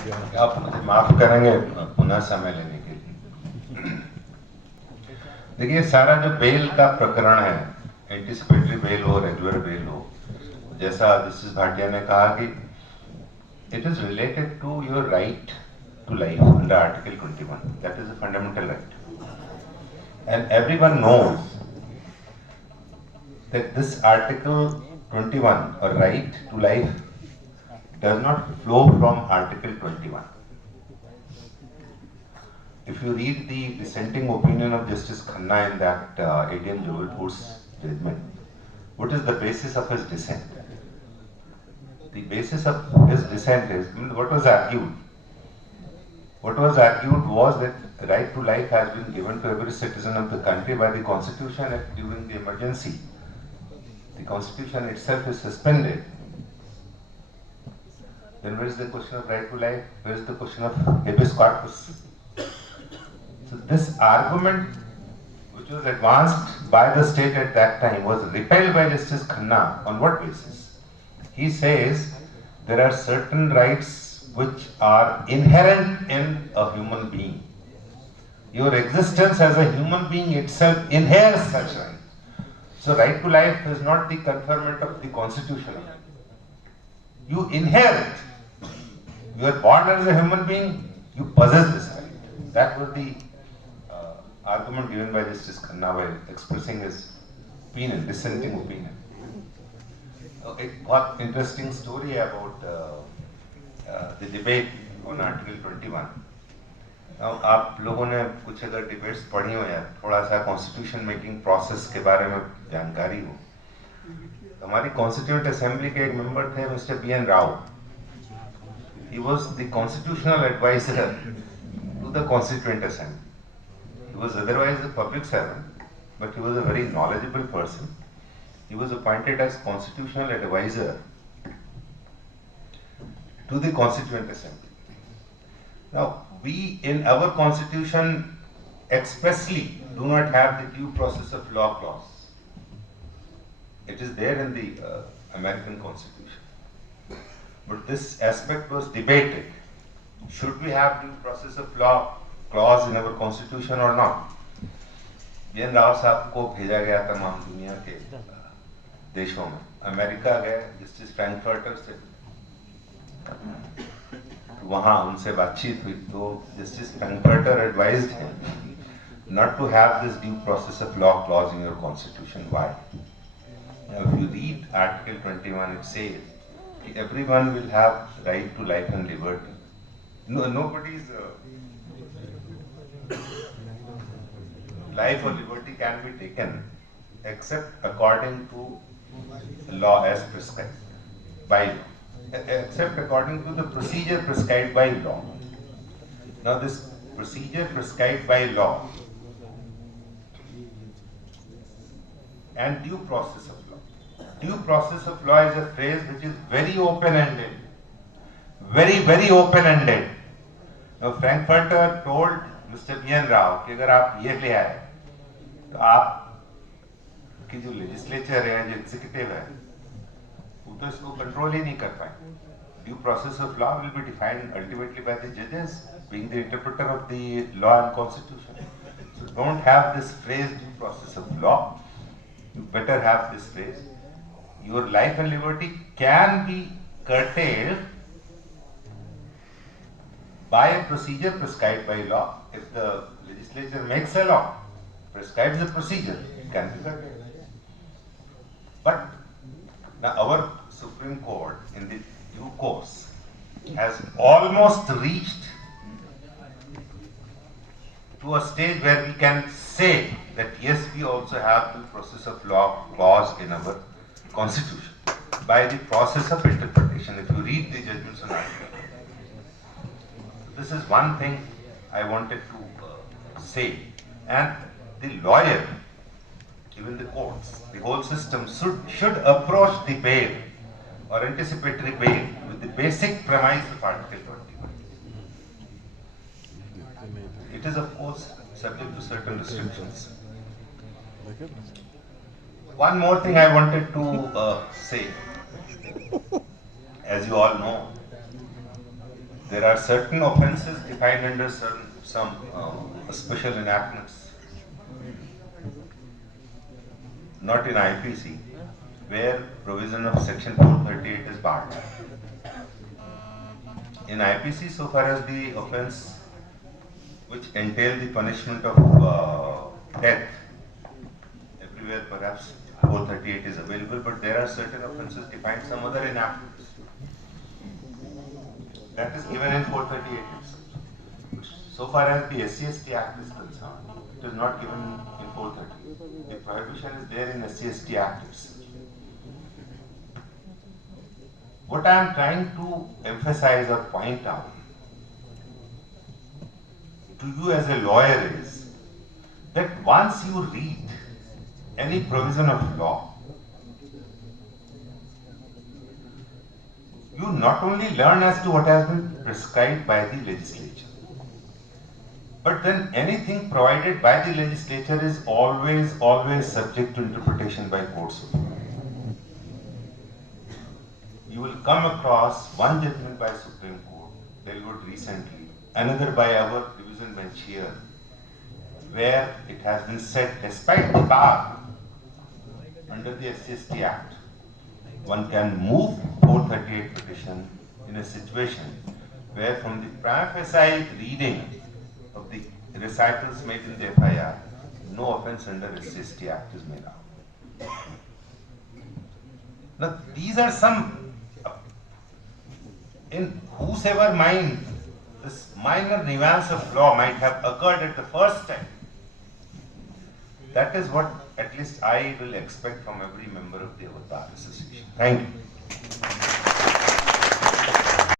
आप मुझे माफ करेंगे पुनः समय लेने के लिए। देखिए, सारा जो बेल का प्रकरण है, एंटिसिपेटरी बेल हो, रेगुलर बेल हो, जैसा जस्टिस भाटिया ने कहा कि it is related to your right to life under article 21, that is a fundamental right, and everyone knows that this article 21 or right to life does not flow from article 21. If you read the dissenting opinion of Justice Khanna in that ADM Jabalpur's judgment, what is the basis of his dissent? The basis of his dissent is, what was argued? What was argued was that the right to life has been given to every citizen of the country by the Constitution, and during the emergency the Constitution itself is suspended. Then where is the question of right to life? Where is the question of habeas corpus? So this argument, which was advanced by the state at that time, was repelled by Justice Khanna. On what basis? He says there are certain rights which are inherent in a human being. Your existence as a human being itself inheres such rights. So right to life is not the conferment of the Constitution. You inherit. You are born as a human being, you possess this right. That was the argument given by Justice Khanna while expressing his opinion, dissenting opinion. एक बहुत interesting story about the debate on Article 21. आप लोगों ने कुछ अगर debates पढ़ी हो या थोड़ा सा कॉन्स्टिट्यूशन मेकिंग प्रोसेस के बारे में जानकारी हो, तो हमारी कॉन्स्टिट्यूएंट असेंबली के एक मेंबर थे mister B.N. Rao. He was the constitutional advisor to the Constituent Assembly. He was otherwise a public servant, but he was a very knowledgeable person. He was appointed as constitutional advisor to the Constituent Assembly. Now, we in our Constitution expressly do not have the due process of law clause. It is there in the American Constitution. But this aspect was debated. Should we have due process of law clause in our Constitution or not? B.N. Rao साहब को भेजा गया तमाम दुनिया के देशों में. America गए जस्टिस फ्रैंकफर्टर से, वहाँ उनसे बातचीत हुई, तो justice Frankfurter advised him not to have this due process of law clause in your Constitution. Why? Now, if you read Article 21, it says everyone will have right to life and liberty. Nobody's life or liberty can be taken except according to law as prescribed by law, except according to the procedure prescribed by law. Now, this procedure prescribed by law and due process of law. Due process of law is a phrase which is very open-ended. Very, very open-ended. Now, Frankfurter told Mr. B.N. Rao कि अगर आप ये ले आए, तो आप की जो legislature है, जो executive है, वो तो इसको control ही नहीं कर पाए. Due process of law will be defined ultimately by the judges, being the interpreter of the law and constitution. So don't have this phrase due process of law. You better have this phrase. Your life and liberty can be curtailed by a procedure prescribed by law. If the legislature makes a law, prescribes a procedure, it can be curtailed. But now our Supreme Court in the due course has almost reached to a stage where we can say that yes, we also have the process of law clause in our Constitution by the process of interpretation. If you read the judgments on article, this is one thing I wanted to say. And the lawyer, even the courts, the whole system should approach the bail or anticipatory bail with the basic premise of Article 21. It is, of course, subject to certain restrictions. One more thing I wanted to say. As you all know, there are certain offences defined under some special enactments, not in IPC, where provision of section 438 is barred. In IPC, so far as the offence which entail the punishment of death, everywhere perhaps 438 is available, but there are certain offences defined some other enactments. That is given in 438 itself. So far as the SC/ST Act is concerned, it is not given in 438. The prohibition is there in SC/ST Act itself. What I am trying to emphasize or point out to you as a lawyer is that once you read any provision of law, you not only learn as to what has been prescribed by the legislature, but then anything provided by the legislature is always subject to interpretation by courts of law. You will come across one judgment by Supreme Court, delivered recently, another by our division bench here, where it has been said, despite the bar under the SC/ST Act, one can move 438 petition in a situation where from the prima facie reading of the recitals made in the FIR, no offence under SC/ST Act is made out. Now, these are some, in whosever mind this minor nuance of law might have occurred at the first time. That is what at least I will expect from every member of the Bar Association. Thank you.